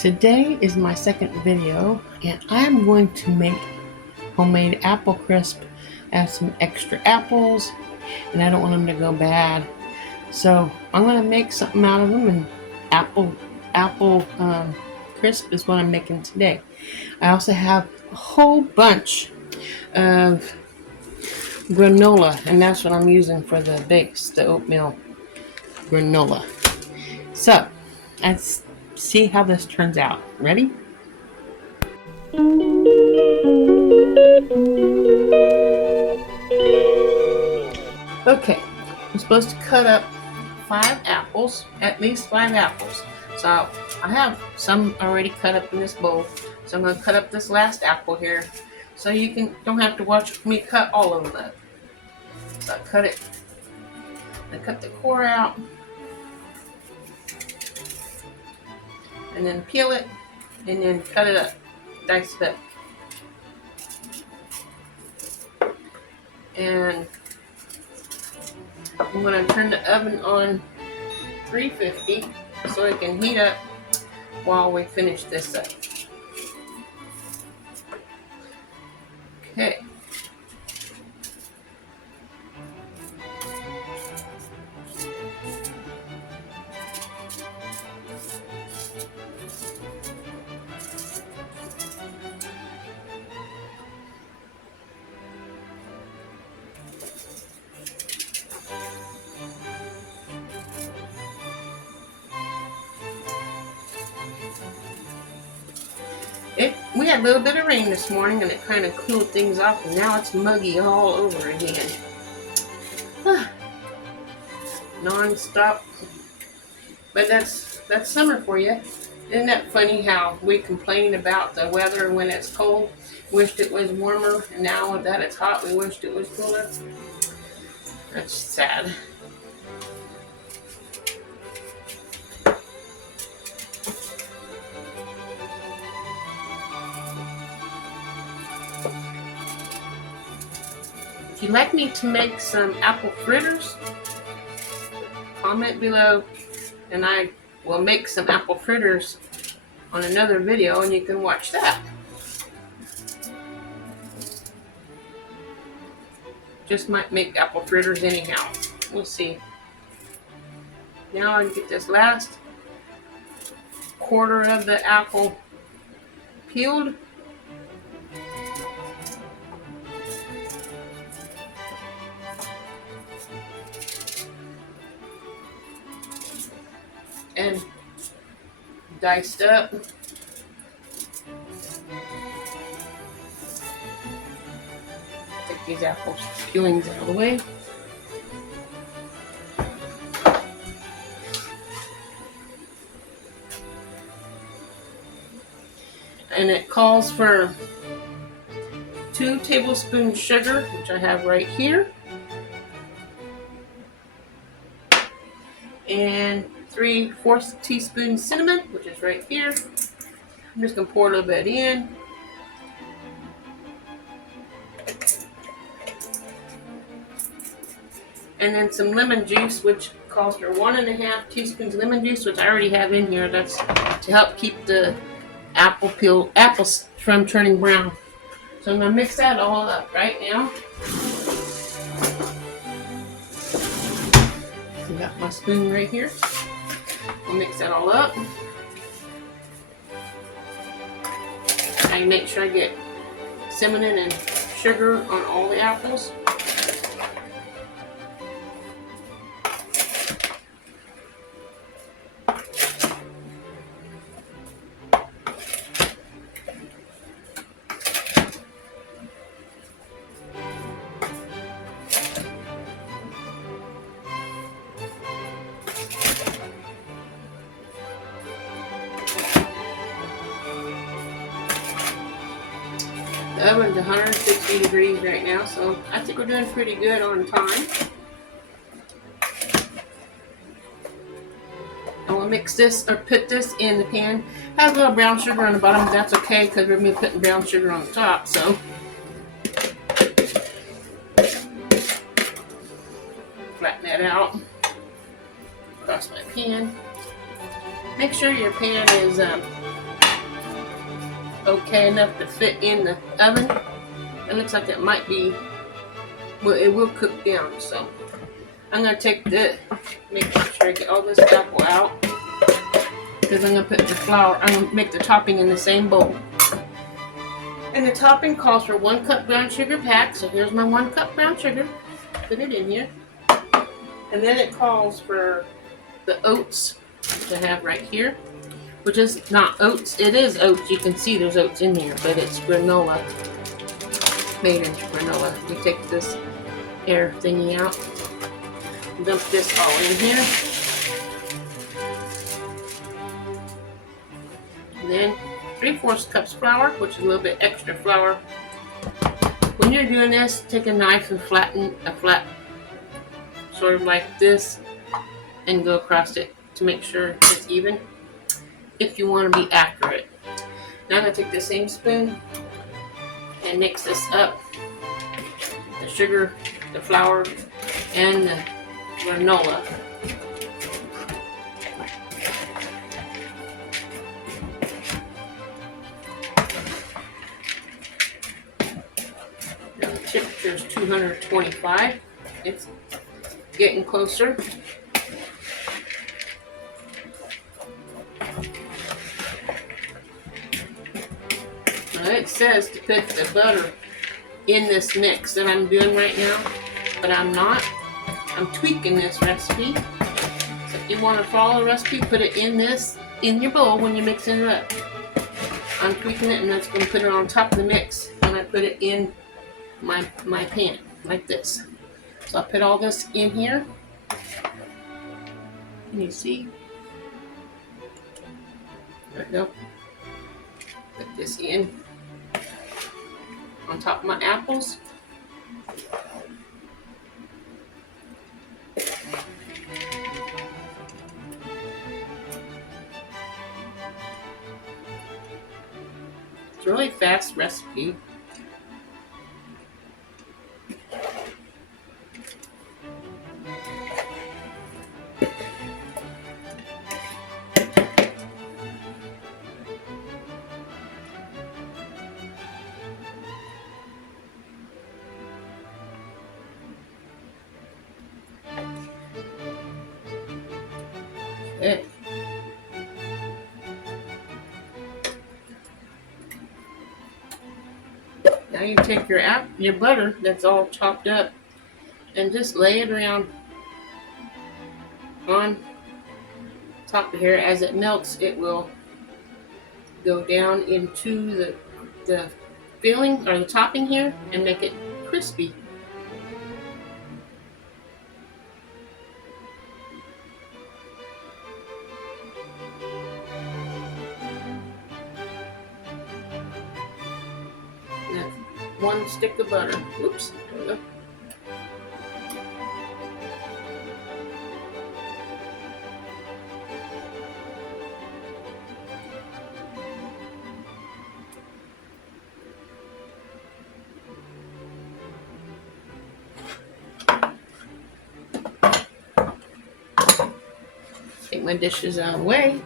Today is my second video and I'm going to make homemade apple crisp. I have some extra apples and I don't want them to go bad. So I'm going to make something out of them, and apple crisp is what I'm making today. I also have a whole bunch of granola, and that's what I'm using for the base, the oatmeal granola. So let's see how this turns out. Ready? Okay, I'm supposed to cut up 5 apples, at least 5 apples. So I have some already cut up in this bowl. So I'm going to cut up this last apple here, so you don't have to watch me cut all of them up. So I cut the core out, and then peel it, and then cut it up, dice it up. And I'm going to turn the oven on 350 so it can heat up while we finish this up. Okay. We had a little bit of rain this morning and it kind of cooled things off, and now it's muggy all over again. Non-stop. But that's summer for you. Isn't that funny how we complain about the weather when it's cold? Wished it was warmer, and now that it's hot, we wished it was cooler. That's sad. If you'd like me to make some apple fritters, comment below and I will make some apple fritters on another video and you can watch that. Just might make apple fritters anyhow. We'll see. Now I get this last quarter of the apple peeled. And diced up. Take these apple peelings out of the way. And it calls for 2 tablespoons sugar, which I have right here, and 3/4 teaspoons cinnamon, which is right here. I'm just going to pour a little bit in. And then some lemon juice, which calls for 1.5 teaspoons lemon juice, which I already have in here. That's to help keep the apples from turning brown. So I'm going to mix that all up right now. I got my spoon right here. I'll mix that all up. I make sure I get cinnamon and sugar on all the apples. The oven's 160 degrees right now, so I think we're doing pretty good on time. I will mix this, or put this in the pan. Has a little brown sugar on the bottom, but that's okay because we're going to be putting brown sugar on the top. So flatten that out across my pan. Make sure your pan is okay enough to fit in the oven. It looks like it might be, well, it will cook down. So I'm gonna make sure I get all this apple out, because I'm gonna put the flour, I'm gonna make the topping in the same bowl. And the topping calls for 1 cup brown sugar pack. So here's my 1 cup brown sugar. Put it in here. And then it calls for the oats to have right here, which is not oats. It is oats. You can see there's oats in here, but it's granola. Made in granola. You take this air thingy out. Dump this all in here. And then 3/4 cups flour, which is a little bit extra flour. When you're doing this, take a knife and flatten a flat, sort of like this, and go across it to make sure it's even, if you want to be accurate. Now I'm going to take the same spoon and mix this up. The sugar, the flour, and the granola. Now the temperature is 225. It's getting closer. Now it says to put the butter in this mix that I'm doing right now, but I'm not. I'm tweaking this recipe. So if you want to follow the recipe, put it in your bowl when you're mixing it up. I'm tweaking it, and that's going to put it on top of the mix when I put it in my pan, like this. So I'll put all this in here. Can you see? There we go. Put this in on top of my apples. It's a really fast recipe. Okay. Now you take your butter that's all chopped up and just lay it around on top of here. As it melts, it will go down into the filling or the topping here and make it crispy. That's 1 stick of butter. Oops, there we go. Take my dishes out of the way.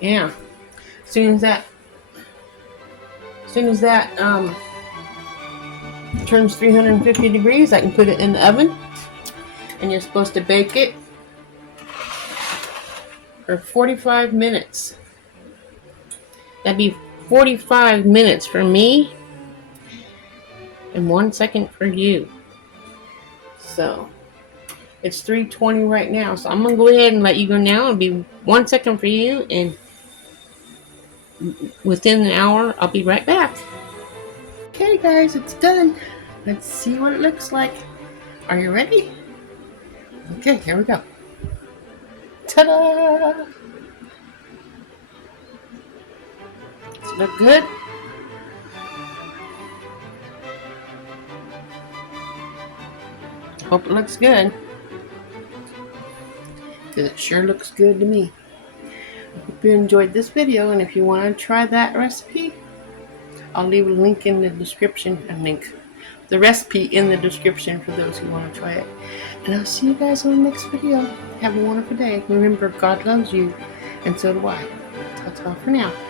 Yeah. As soon as that turns 350 degrees, I can put it in the oven. And you're supposed to bake it for 45 minutes. That'd be 45 minutes for me and 1 second for you. So it's 3:20 right now. So I'm gonna go ahead and let you go now. It'll be 1 second for you, and within an hour I'll be right back. Okay guys, it's done. Let's see what it looks like. Are you ready? Okay, here we go. Ta-da! Does it look good? Hope it looks good, because it sure looks good to me. I hope you enjoyed this video, and if you want to try that recipe, I'll leave a link in the description, the recipe in the description for those who want to try it. And I'll see you guys on the next video. Have a wonderful day. Remember, God loves you, and so do I. That's all for now.